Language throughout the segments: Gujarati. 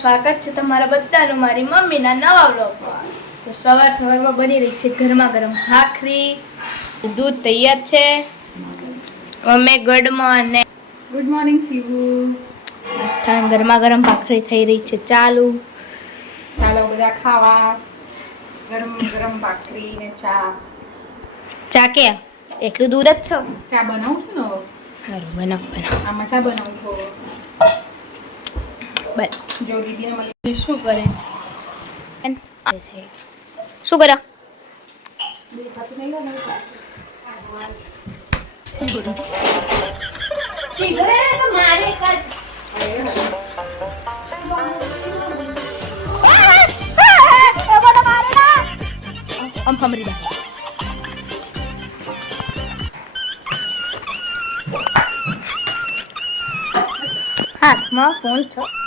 સ્વાગત છે તમારા બધાનું મારી મમ્મીના નવા બ્લોગમાં તો સવાર સવારમાં બની રહી છે ગરમા ગરમ ભાખરી દૂધ તૈયાર છે. મમ્મી ગઢમાં અને ગુડ મોર્નિંગ શિવુ ગરમા ગરમ ભાખરી થઈ રહી છે ચાલુ. ચાલો બધા ખાવા. ગરમ ગરમ ભાખરી ને ચા. ચા કે? એકલું દૂધ જ છો? ચા બનાવું છું ને સારું બનાવ બનાવ. આમાં ચા બનાવું છું. બસ. જો દીદીને મળી શું કરે? છે. શું કરે? આમ ફમરી હાથમાં ફોન છે?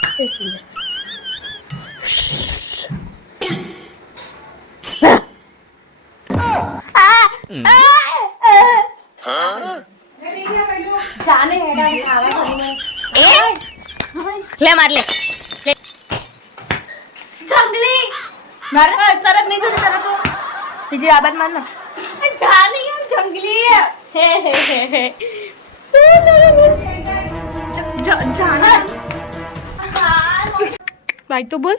લે માર લે. જંગલી! મારે સરત નહીં તને તો. બીજી આબાદ માર ના. જાની જંગલી. હે હે હે હે. જાના બાઈક તો બોલ.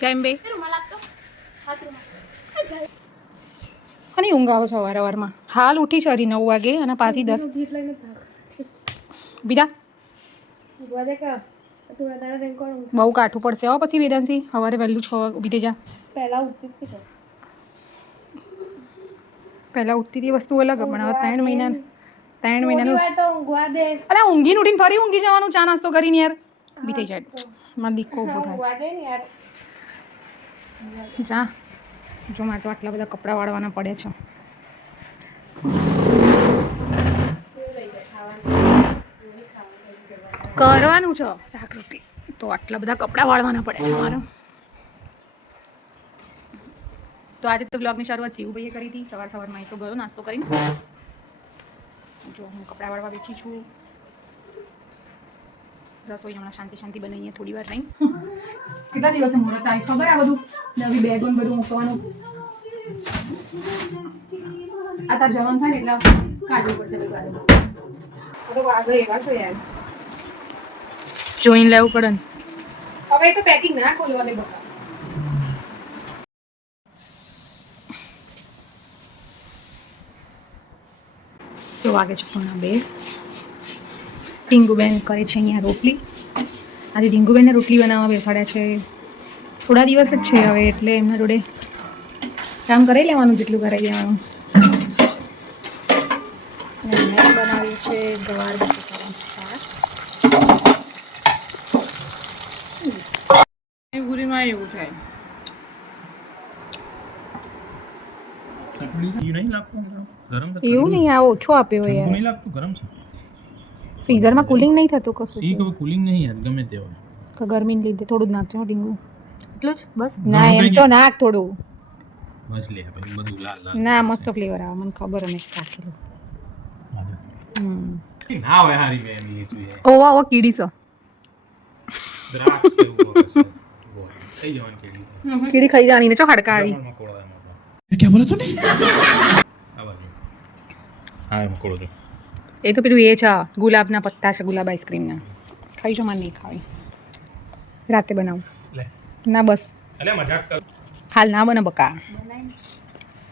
કેમ બે અને ઊંઘ આવે છો વારંવારમાં. હાલ ઉઠી છે હજી નવ વાગે અને પાછી દસ. બીજા? બહુ કાઠું પડશે હો પછી વેદાંશી સવારે વહેલું છ ઊભી થઈ જા. પહેલાં ઉઠતી પહેલાં ઉઠતી હતી વસ્તુ અલગ પણ હવે ત્રણ મહિના ત્રણ મહિનાનું. અરે ઊંઘીને ઉઠીને ફરી ઊંઘી જવાનું ચા નાસ્તો કરીને યાર. થઈ જાય. મારો દીકો ઊભો થાય. જા જો. મારે તો આટલા બધા કપડાં વાળવાના પડે છે. કરવાનું છે શાક તો આટલા બધા કપડાં વાળવાના પડે છે મારે. તો આજે તો બ્લોગની શરૂઆત શિવભાઈએ કરી હતી. સવાર સવારમાં એ તો ગયો નાસ્તો કરીને. જો હું કપડાં વાળવા બેઠી છું. રસોઈ હમણાં શાંતિ શાંતિ બનાવીએ થોડી વાર રહી. કેટલા દિવસે મુહૂર્ત આવી? ખબર આ બધું? નવી બેગો બધું મૂકવાનું. આ તાર જવાનું થાય ને એટલે કાઢવું પડશે બધું આગળ એવા છો યાર. જોઈને લેવું પડે ને. હવે તો પેકિંગ ના ખોલવાની દે તો વાગે છે પોણા બે? ટીંગુબેન કરે છે અહીંયા રોટલી. આજે ટીંગુબેનને રોટલી બનાવવા બેસાડ્યા છે. થોડા દિવસ જ છે હવે, એટલે એમના જોડે કામ કરી લેવાનું, જેટલું કરાવી લેવાનું. મેં બનાવ્યું છે ગવાર પૂરીમાં એવું થાય. નહીં લાગતું ગરમ? તો એવું નહીં આ ઓછો આપ્યો હોય યાર. નહીં લાગતું ગરમ છે? ફ્રીઝરમાં કુલિંગ નહીં થતું કશું? સી કે કુલિંગ નહીં યાર ગમે તે હોય. કે ગરમીને લીધે થોડું જ નાખજો ડીંગુ. એટલું જ? બસ? ના એમ તો નાખ થોડું. બસ લે પછી બધું લાલ લાલ. ના મસ્ત ફ્લેવર આવે મને ખબર અમે કાખેલું હમ. ના હોય હારી મે એમ લીધું યાર ઓવા ઓવા કીડી છે. દ્રાક્ષ કેવું થઈ જવાની કીડી. કીડી ખાઈ જવાની ને ચો હડકા આવી તો. આ બાજુ. હા એમ કોળો જો. એ તો પેલું એ છે ગુલાબના પત્તા છે ગુલાબ આઈસ્ક્રીમના ખાઈ જો મને નહીં ખાવી રાતે બનાવું ના બસ અલે મજાક કર હાલ ના બને બકા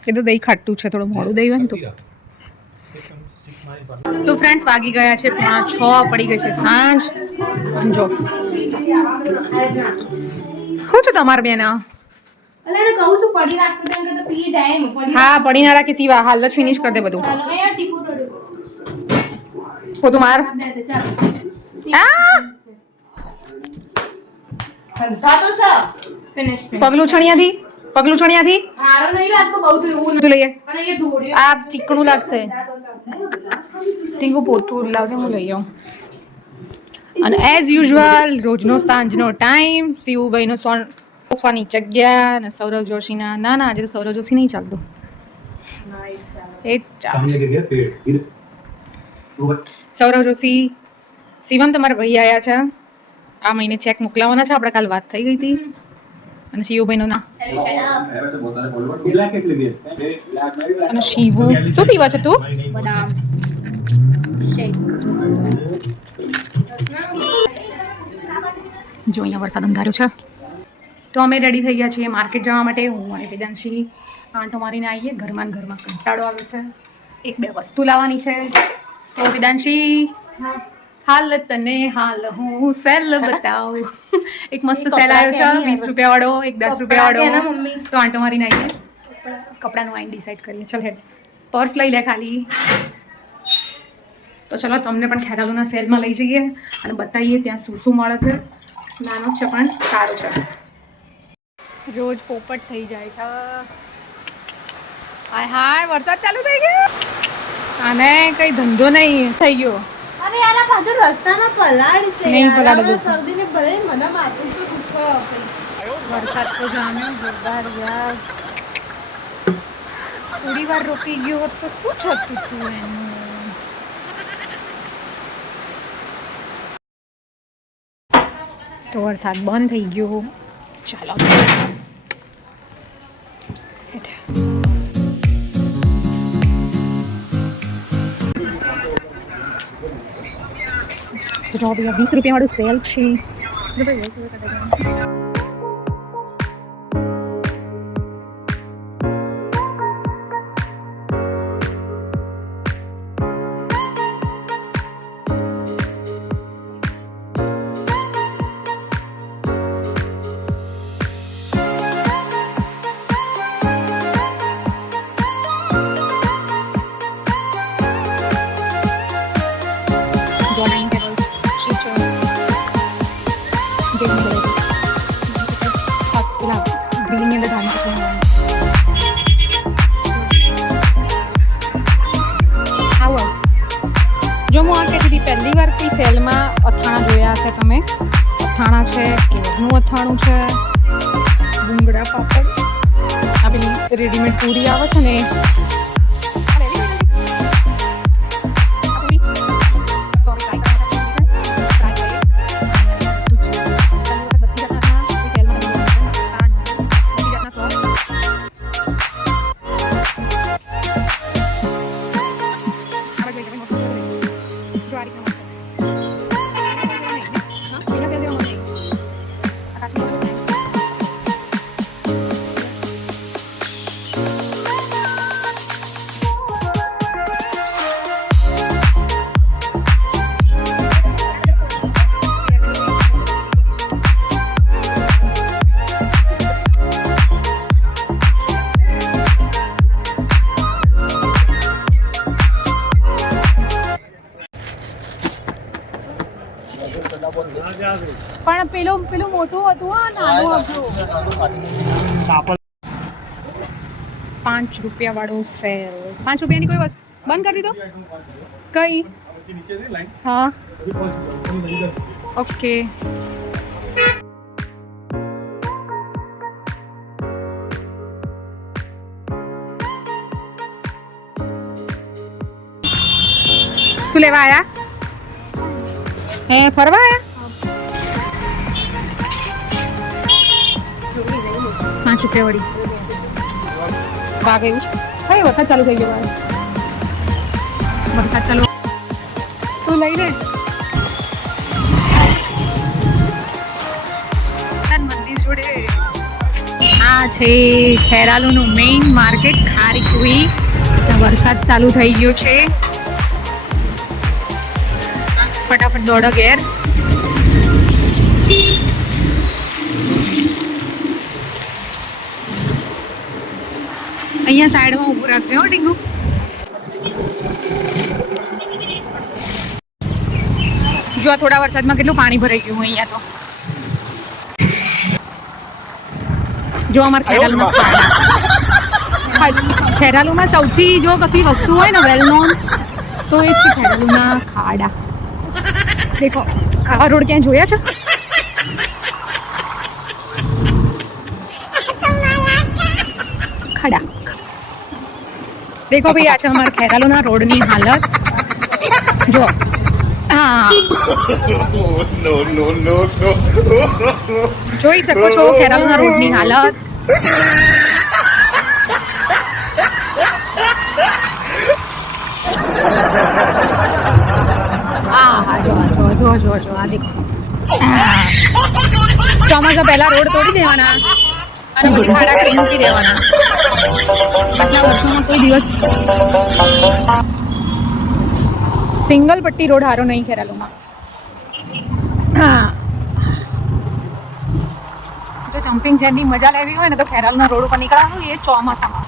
એ તો દહીં ખાટું છે થોડું મોડું દહીં હોય ને તો તો ફ્રેન્ડ્સ વાગી ગયા છે પાંચ છ પડી ગઈ છે સાંજ જો શું છે તમારે બેન? અલે કહું છું પડી રાખતું તેમ તો પી જાય એમ પડી હા પડી ના રાખી સીવા હાલ જ ફિનિશ કરી દે બધું. ચાલો અહીંયા ટીપુ ટોડું પોતું માર. આ! થતું છે ફિનિશ પગલું છણિયાથી પગલું છણિયાથી. હારો નહીં લાગતો બહુ તો એવું લઈએ. અને એ આ ચીકણું લાગશે. ટીંગુ પોતું લાવજે હું લઈ આવું. અને એઝ યુઝ્યુઅલ રોજનો સાંજનો ટાઈમ શિવુભાઈનો સોન સોફાની જગ્યા અને સૌરવ જોશીના. ના ના આજે તો સૌરવ જોશી નહીં ચાલતું. એ જ સૌરવ જોશી શિવમ તમારા ભાઈ આવ્યા છે. આ મહિને ચેક મોકલાવવાના છે. આપણે કાલ વાત થઈ ગઈ હતી. અને શિવભાઈનો ના. અને શિવુ શું પીવા છે તું? જો અહીંયા વરસાદ અંધાર્યો છે. તો અમે રેડી થઈ ગયા છીએ માર્કેટ જવા માટે. હું અને વેદાંશી આંટો મારીને આવીએ ઘરમાં ઘરમાં કંટાળો આવે છે. એક બે વસ્તુ લાવવાની છે. તો વેદાંશી હાલ તને હાલ હું સેલ બતાવું. એક મસ્ત સેલ આવ્યો છે વીસ રૂપિયા વાળો એક દસ રૂપિયા વાળો? તો આંટો મારીને આવીએ કપડાનું આઈને ડિસાઈડ કરીએ. ચલ હેડ. પર્સ લઈ લે ખાલી. તો ચલો તમને પણ ખેરાલુના સેલમાં લઈ જઈએ અને બતાવીએ ત્યાં શું શું મળે છે. નાનો છે પણ સારો છે. રોજ પોપટ થઈ જાય છે. હાય હાય વરસાદ ચાલુ થઈ ગયો? અને કઈ ધંધો નહીં થઈ ગયો. અરે યાર આ બાજુ રસ્તાના પલાડ છે નહીં. પલાડ શરદીને ભરે મને માથું તો દુખે વરસાદ તો જામ્યો જોરદાર યાર. થોડી વાર રોકી ગયો હોત તો શું જતું તું એનું? તો વરસાદ બંધ થઈ ગયો. ચાલો. ભૈયા વીસ રૂપિયા વાળું સેલ છે. રેડીમેડ પૂરી આવે છે ને મોટું હતું આ નાનું હતું. પાંચ રૂપિયા વાળું સેલ. પાંચ રૂપિયાની કોઈ વસ્તુ? બંધ કરી દીધો? કઈ? હા. ઓકે. શું લેવા આયા? હે, ફરવા આયા? પાંચ રૂપિયા વળી ભાગ એવું છે? હા વરસાદ ચાલુ થઈ ગયો વરસાદ ચાલુ. તું લઈ લે. મંદિર જોડે. આ છે ખેરાલુનું મેઇન માર્કેટ ખારીકુઈ વરસાદ ચાલુ થઈ ગયો છે. ફટાફટ દોડો ઘેર. અહીંયા સાઈડમાં ઊભું રાખજો ટીંગુ જો આ થોડા વરસાદમાં કેટલું પાણી ભરાઈ ગયું અહીંયા તો. જો અમારે ખેરાલુમાં ખેરાલુમાં સૌથી જો કશી વસ્તુ હોય ને વેલ નોન તો એ છે ખેરાલુના ખાડા. દેખો આ રોડ ક્યાં જોયા છે? ખાડા. દેખો ભાઈ આ છે અમારા ખેરાલુના રોડની હાલત જો. જોઈ શકો છો ખેરાલુના રોડની હાલત આ હા જો જો જો જો જો આ દેખો આ. ચોમાસા પહેલા રોડ તોડી દેવાના અને પછી ખાડા કરી મૂકી દેવાના આટલા વર્ષોમાં કોઈ દિવસ સિંગલ પટ્ટી રોડ હારો નહીં ખેરાલુમાં હા. જો જમ્પિંગ જેની મજા લેવી હોય ને તો ખેરાલુના રોડ ઉપર નીકળવાનું, એ ચોમાસામાં.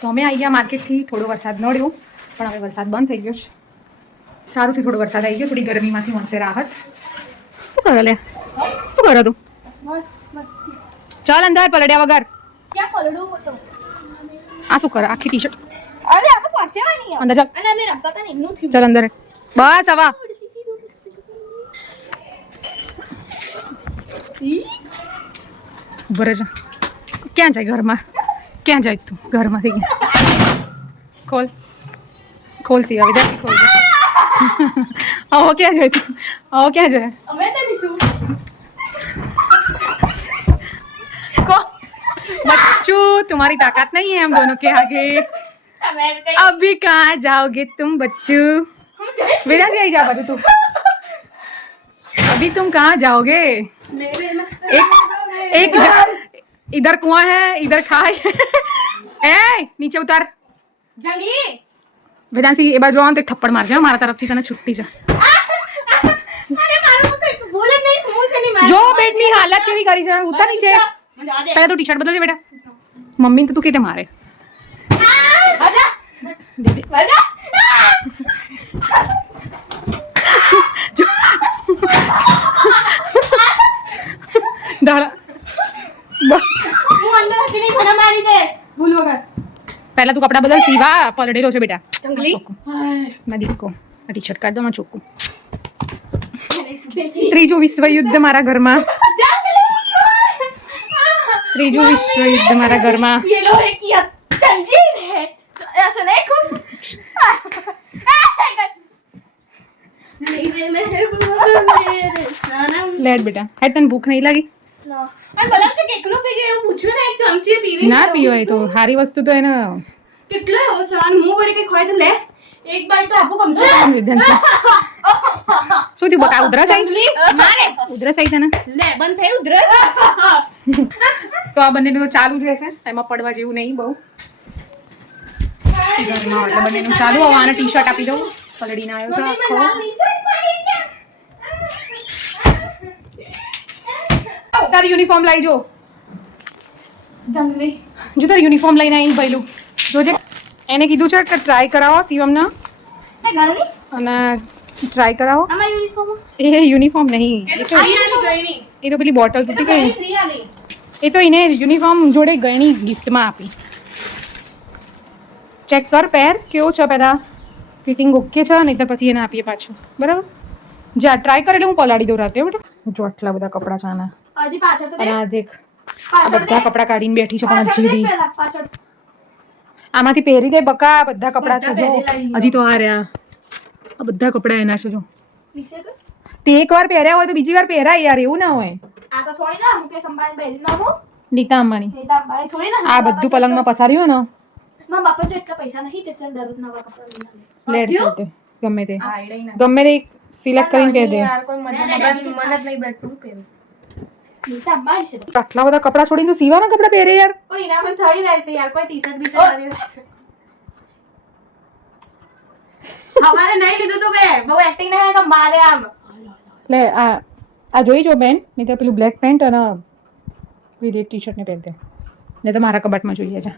તો અમે આવી ગયા માર્કેટથી થોડો વરસાદ નડ્યો, પણ હવે વરસાદ બંધ થઈ ગયો છે. સારુંથી થોડો વરસાદ આવી ગયો, થોડી ગરમીમાંથી મળશે રાહત. શું કરો લે? શું કરો તું મસ્ત મસ્ત ચાલ અંદર પલડ્યા વગર ક્યાં પલડું હતો આ શું કરે આખી ટી શર્ટ અરે આ તો પરસેવાની અંદર ચાલ અને અમે રમતા હતા ને એમનું થયું ચાલ અંદર બસ આવા ઊભો રહેજો ક્યાં જાય ઘરમાં ક્યાં જાય તું ઘરમાંથી ક્યાં ખોલ ખોલ સિવા વિદ્યાર્થી ખોલ આવો ક્યાં જાય તું આવો ક્યાં જાય बच्चू तुम्हारी ताकत नहीं है हम दोनों के आगे। अभी कहा जाओगे तुम बच्चू? बिना जी जा पाते तुम अभी तुम कहाँ जाओगे? एक एक इधर कुआँ है इधर खाए है। ए नीचे उतर। जंगली विधान सिंह एक बार जो एक थप्पड़ मार जाओ हमारा तरफ़ थी ना छुट्टी जा। अरे मारो तो एक बोले नहीं मुँह से नहीं मार। जो बैठनी हालत के भी करी सर उतर नीचे। अच्छा, पहले तो टी शर्ट बदल दे बेटा। મમ્મીને તો તું કેતે મારે. પહેલા તું કપડા બદલ સીવા પલડેલો છે બેટા. જંગલી? મેં દીકો આ ટી શર્ટ કાઢ દો માં ચોખ્ખું. ત્રીજું વિશ્વ યુદ્ધ મારા ઘરમાં. ત્રીજું વિશ્વ યુદ્ધ મારા ઘરમાં લેટ બેટા હે તને ભૂખ નહીં લાગી ના પીવાય તો સારી વસ્તુ તો એને કેટલો ઓછો અને મું વળી કઈ ખોય તો લે એક બાઈટ તો આપો કમ સે કમ વિધન શું થયું બકા ઉધરસ આવી? મારે. ઉધરસ આવી તને? લે બંધ થઈ ઉધરસ. તો આ બંનેનું તો ચાલુ જ રહેશે. એમાં પડવા જેવું નહીં બહુ. એટલે બંનેનું ચાલુ હવે આને ટી શર્ટ આપી દઉં. પલડીને આવ્યો છે આખો. તારી યુનિફોર્મ લઈ જો. જંગલી જો તારી યુનિફોર્મ લઈને આવી ભઈલું જોજે. એને કીધું છે કે ટ્રાય કરાવો શિવમને. અને ટ્રાય કરાવો. એ યુનિફોર્મ નહીં. એ તો એ તો પેલી બોટલ તૂટી ગઈ. એ તો એને યુનિફોર્મ જોડે ગયણી ગિફ્ટમાં આપી. ચેક કર પેર કેવો છે પહેલાં ફિટિંગ ઓકે છે નહીં તો પછી એને આપીએ પાછું. બરાબર? જા ટ્રાય કરે એટલે હું પલાળી દઉં રાતે બેટા. જો આટલા બધા કપડાં છે આના. હજી પાછળ તો અને આ દેખ. આ બધા કપડાં કાઢીને બેઠી છે પણ પાછળ હજી દે સુધી પહેલા પાછળ આમાંથી પહેરી દે બકા બધા કપડાં છે જો. હજી તો આ રહ્યા. આ બધા કપડાં એના છે જો. તે? એક વાર પહેર્યા હોય તો બીજી વાર પહેરાય યાર એવું ના હોય. આ તો થોડી ના મુકેશ અંબાણી બેરી ના હું નીતા અંબાણી. નીતા અંબાણી થોડી ના આ બધું પલંગમાં પસાર્યું ને? મારા બાપા જો એટલા પૈસા નહીં તે ચાલ દરરોજ નવા કપડા લેટ થયું? ગમે તે. ગમે તે સિલેક્ટ કરીને પહેર દે. નીતા છે આટલા બધા કપડાં છોડીને તું સીવાના કપડાં પહેરે યાર. પણ એના પણ થઈ રહેશે યાર કોઈ ટી શર્ટ બી હવારે નહીં લીધું તું બે બહુ એક્ટિંગ ના કે મારે આમ. લે આ આ જોઈ જો બેન નહીં તો પેલું બ્લેક પેન્ટ અને પેલી ટી શર્ટ ને પહેરતે નહીં તો મારા કબાટમાં જોઈએ જા.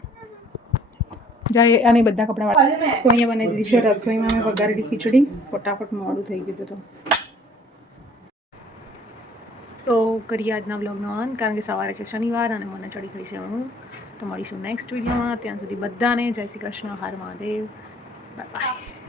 જાય અને બધા કપડા વાળા. તો અહીંયા બની દીધી છે રસોઈમાં મેં વઘારેલી ખીચડી. ફટાફટ મોડું થઈ ગયું હતું તો કરીએ આજના બ્લોગનો અંત, કારણ કે સવારે છે શનિવાર અને મને ચડી ગઈ છે હું તો મળીશું નેક્સ્ટ વિડીયોમાં ત્યાં સુધી બધાને જય શ્રી કૃષ્ણ, હર મહાદેવ. Bye bye